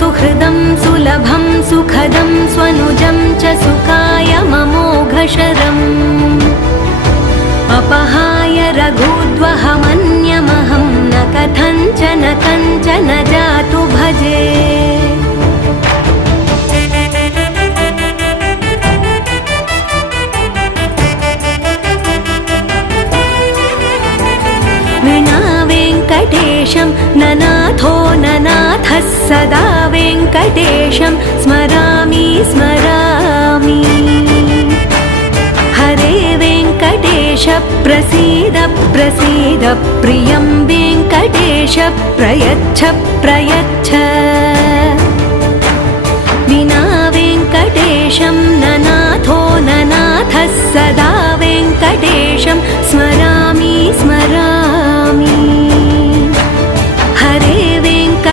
सुहृदं सुलभं सुखदं स्वनुजं च सुखाय ममोघशरम् अपहाय रघुद्वहमन्यमहं न कथञ्चन कञ्चन जातु भजे। वेङ्कटेशं ननाथो ननाथः सदा वेङ्कटेशं स्मरामि स्मरामि। हरे वेङ्कटेश प्रसीद प्रसीद प्रियं वेङ्कटेश प्रयच्छ प्रयच्छ।